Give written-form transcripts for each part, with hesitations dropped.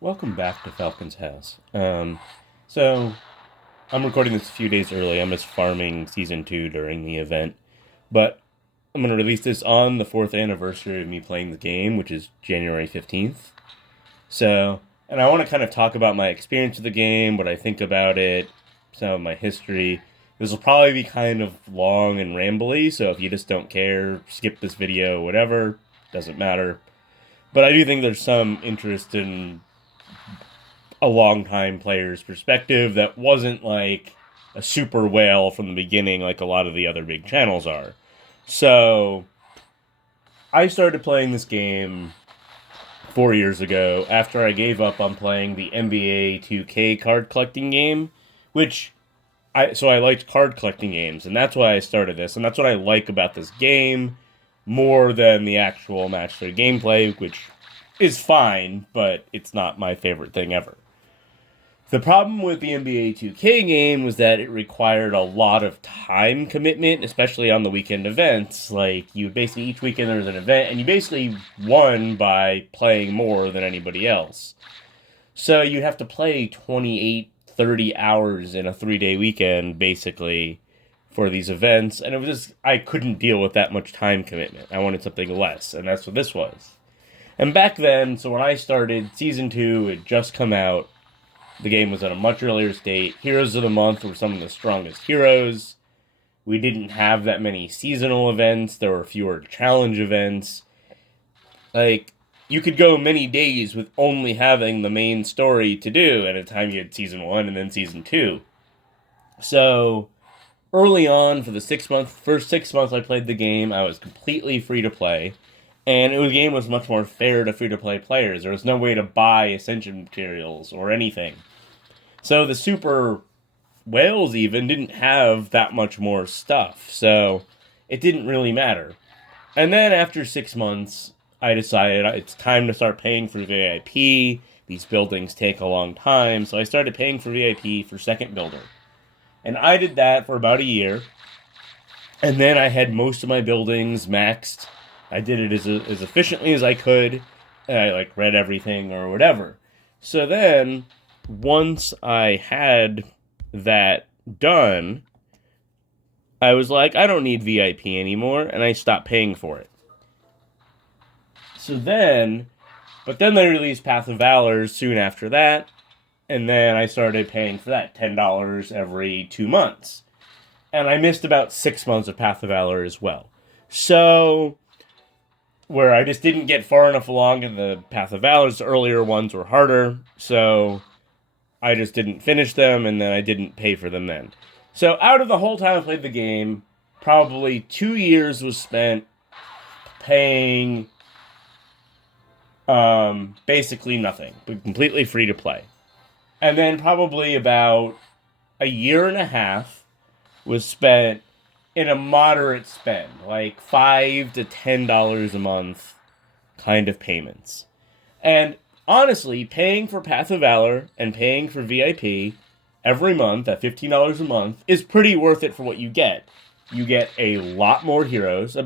Welcome back to Falcon's House. So I'm recording this a few days early. I'm just farming season two during the event, but I'm gonna release this on the fourth anniversary of me playing the game, which is January 15th. And I want to kind of talk about my experience with the game, what I think about it, some of my history. This will probably be kind of long and rambly, so if you just don't care, skip this video, whatever, doesn't matter. But I do think there's some interest in a long time player's perspective that wasn't like a super whale from the beginning like a lot of the other big channels are. So I started playing this game 4 years ago after I gave up on playing the NBA 2K card collecting game, which I liked card collecting games, and that's why I started this, and that's what I like about this game more than the actual match 3 gameplay, which is fine, but it's not my favorite thing ever. The problem with the NBA 2K game was that it required a lot of time commitment, especially on the weekend events. Like, you basically, each weekend there was an event, and you basically won by playing more than anybody else. So you have to play 28, 30 hours in a 3 day weekend, basically, for these events. And it was just, I couldn't deal with that much time commitment. I wanted something less, and that's what this was. And back then, so when I started, Season 2 had just come out. The game was at a much earlier state. Heroes of the Month were some of the strongest heroes. We didn't have that many seasonal events. There were fewer challenge events. Like, you could go many days with only having the main story to do. At a time, you had Season 1 and then Season 2. So, early on, for the first 6 months I played the game, I was completely free to play. And the game was much more fair to free-to-play players. There was no way to buy Ascension materials or anything. So the Super Whales even didn't have that much more stuff. So it didn't really matter. And then after 6 months, I decided it's time to start paying for VIP. These buildings take a long time. So I started paying for VIP for Second Builder. And I did that for about a year. And then I had most of my buildings maxed. I did it as efficiently as I could. I read everything or whatever. So then, once I had that done, I was like, I don't need VIP anymore, and I stopped paying for it. But then they released Path of Valor soon after that, and then I started paying for that $10 every 2 months. And I missed about 6 months of Path of Valor as well. So where I just didn't get far enough along in the Path of Valor. The earlier ones were harder, so I just didn't finish them, and then I didn't pay for them then. So out of the whole time I played the game, probably 2 years was spent paying basically nothing, but completely free to play. And then probably about a year and a half was spent in a moderate spend, like $5 to $10 a month kind of payments. And honestly, paying for Path of Valor and paying for VIP every month at $15 a month is pretty worth it for what you get. You get a lot more heroes. I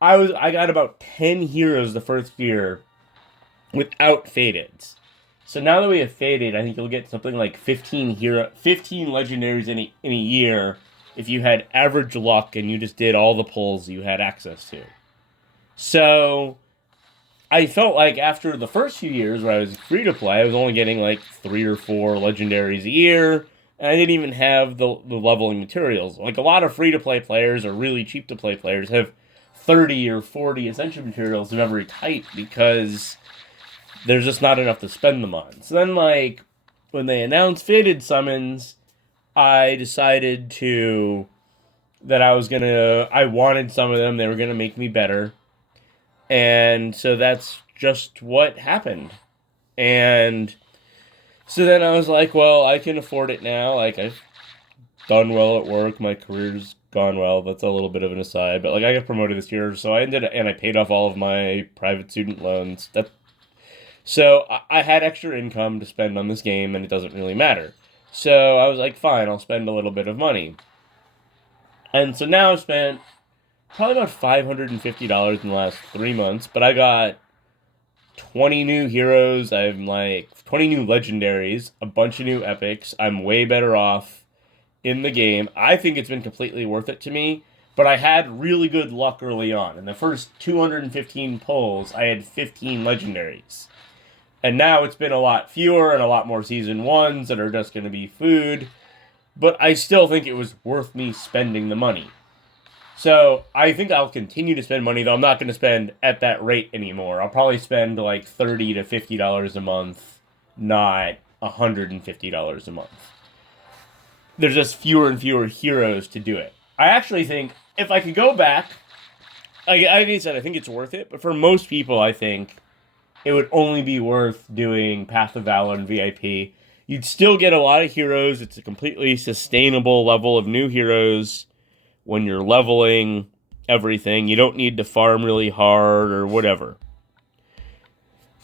got about 10 heroes the first year without fadeds. So now that we have faded, I think you'll get something like 15 legendaries in a year if you had average luck and you just did all the pulls you had access to. So I felt like after the first few years where I was free to play, I was only getting like 3 or 4 legendaries a year, and I didn't even have the leveling materials. Like, a lot of free to play players or really cheap to play players have 30 or 40 Ascension materials of every type because there's just not enough to spend them on. So then, like, when they announced faded summons, I decided I wanted some of them. They were gonna make me better. And so that's just what happened. And so then I was like, well, I can afford it now. Like, I've done well at work. My career's gone well. That's a little bit of an aside. But, like, I got promoted this year. So I paid off all of my private student loans. So I had extra income to spend on this game, and it doesn't really matter. So I was like, fine, I'll spend a little bit of money. And so now I've spent probably about $550 in the last 3 months, but I got 20 new heroes. I'm like 20 new legendaries, a bunch of new epics. I'm way better off in the game. I think it's been completely worth it to me, but I had really good luck early on. In the first 215 pulls, I had 15 legendaries. And now it's been a lot fewer and a lot more season ones that are just going to be food, but I still think it was worth me spending the money. So I think I'll continue to spend money, though I'm not going to spend at that rate anymore. I'll probably spend like $30 to $50 a month, not $150 a month. There's just fewer and fewer heroes to do it. I actually think if I could go back, like I said, I think it's worth it. But for most people, I think it would only be worth doing Path of Valor and VIP. You'd still get a lot of heroes. It's a completely sustainable level of new heroes when you're leveling everything. You don't need to farm really hard or whatever.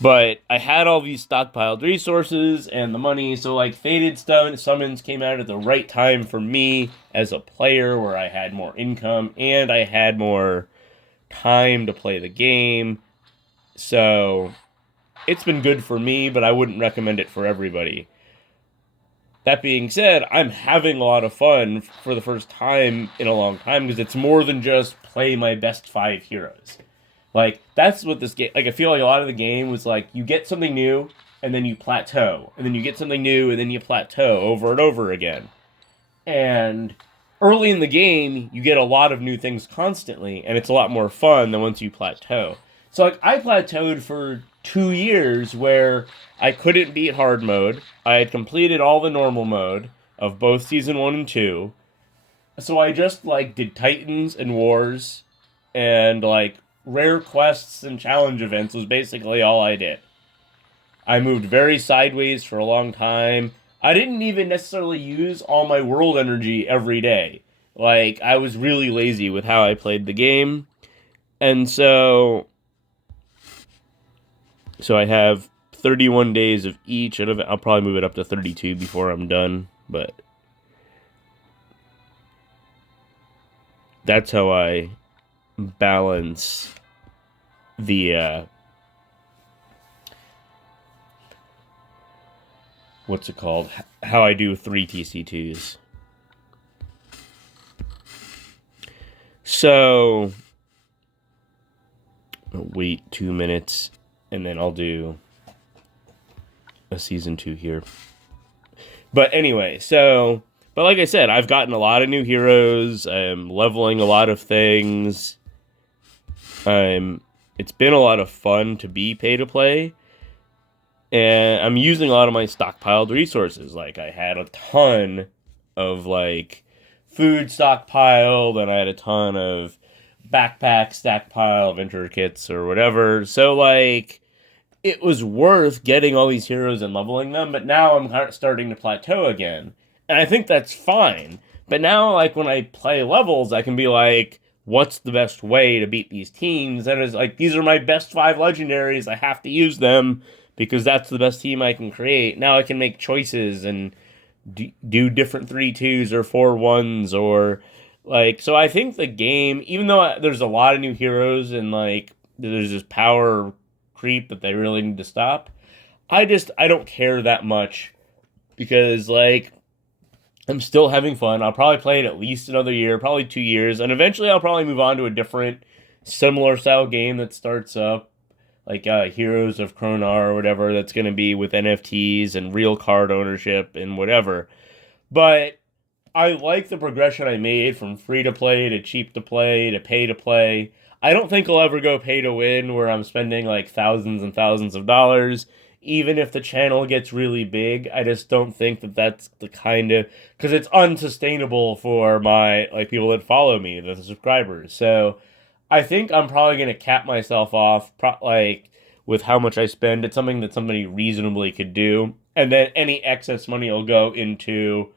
But I had all these stockpiled resources and the money, so like Fated Summons came out at the right time for me as a player where I had more income and I had more time to play the game. So it's been good for me, but I wouldn't recommend it for everybody. That being said, I'm having a lot of fun for the first time in a long time because it's more than just play my best 5 heroes. Like, that's what this game... Like, I feel like a lot of the game was like, you get something new, and then you plateau. And then you get something new, and then you plateau over and over again. And early in the game, you get a lot of new things constantly, and it's a lot more fun than once you plateau. So, like, I plateaued for 2 years where I couldn't beat hard mode. I had completed all the normal mode of both Season 1 and 2. So I just, like, did Titans and Wars, and, like, rare quests and challenge events was basically all I did. I moved very sideways for a long time. I didn't even necessarily use all my world energy every day. Like, I was really lazy with how I played the game. And so I have 31 days of each. I'll probably move it up to 32 before I'm done. But that's how I balance the what's it called? How I do 3 TC2s. So I'll wait 2 minutes and then I'll do a season 2 here. But anyway, but like I said, I've gotten a lot of new heroes. I'm leveling a lot of things. It's been a lot of fun to be pay to play. And I'm using a lot of my stockpiled resources. Like, I had a ton of, like, food stockpiled, and I had a ton of backpack stockpile, adventure kits, or whatever. So, like, it was worth getting all these heroes and leveling them, but now I'm starting to plateau again. And I think that's fine. But now, like, when I play levels, I can be like, what's the best way to beat these teams? And it's like, these are my best 5 legendaries. I have to use them because that's the best team I can create. Now I can make choices and do different 3-2s or 4-1s or, like, so I think the game, even though there's a lot of new heroes and, like, there's this power creep that they really need to stop, I don't care that much because, like, I'm still having fun. I'll probably play it at least another year, probably 2 years, and eventually I'll probably move on to a different, similar style game that starts up, like Heroes of Kronar or whatever, that's going to be with NFTs and real card ownership and whatever. But I like the progression I made from free to play to cheap to play to pay to play. I don't think I'll ever go pay to win where I'm spending like thousands and thousands of dollars. Even if the channel gets really big, I just don't think that that's the kind of... Because it's unsustainable for my, like, people that follow me, the subscribers. So I think I'm probably going to cap myself off, like, with how much I spend. It's something that somebody reasonably could do. And then any excess money will go into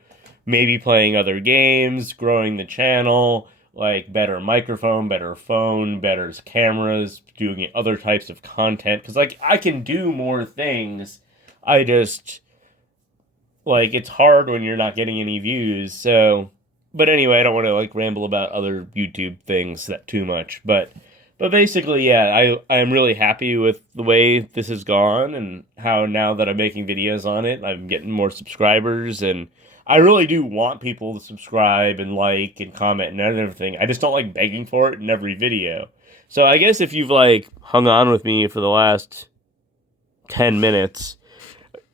maybe playing other games, growing the channel, like better microphone, better phone, better cameras, doing other types of content. Because, like, I can do more things. I just, like, it's hard when you're not getting any views. So, but anyway, I don't want to, like, ramble about other YouTube things that too much. But But basically, yeah, I am really happy with the way this has gone and how now that I'm making videos on it, I'm getting more subscribers and I really do want people to subscribe and like and comment and everything. I just don't like begging for it in every video. So I guess if you've like hung on with me for the last 10 minutes,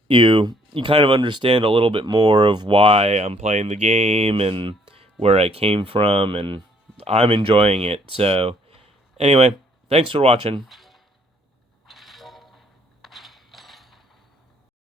you kind of understand a little bit more of why I'm playing the game and where I came from and I'm enjoying it. So anyway, thanks for watching.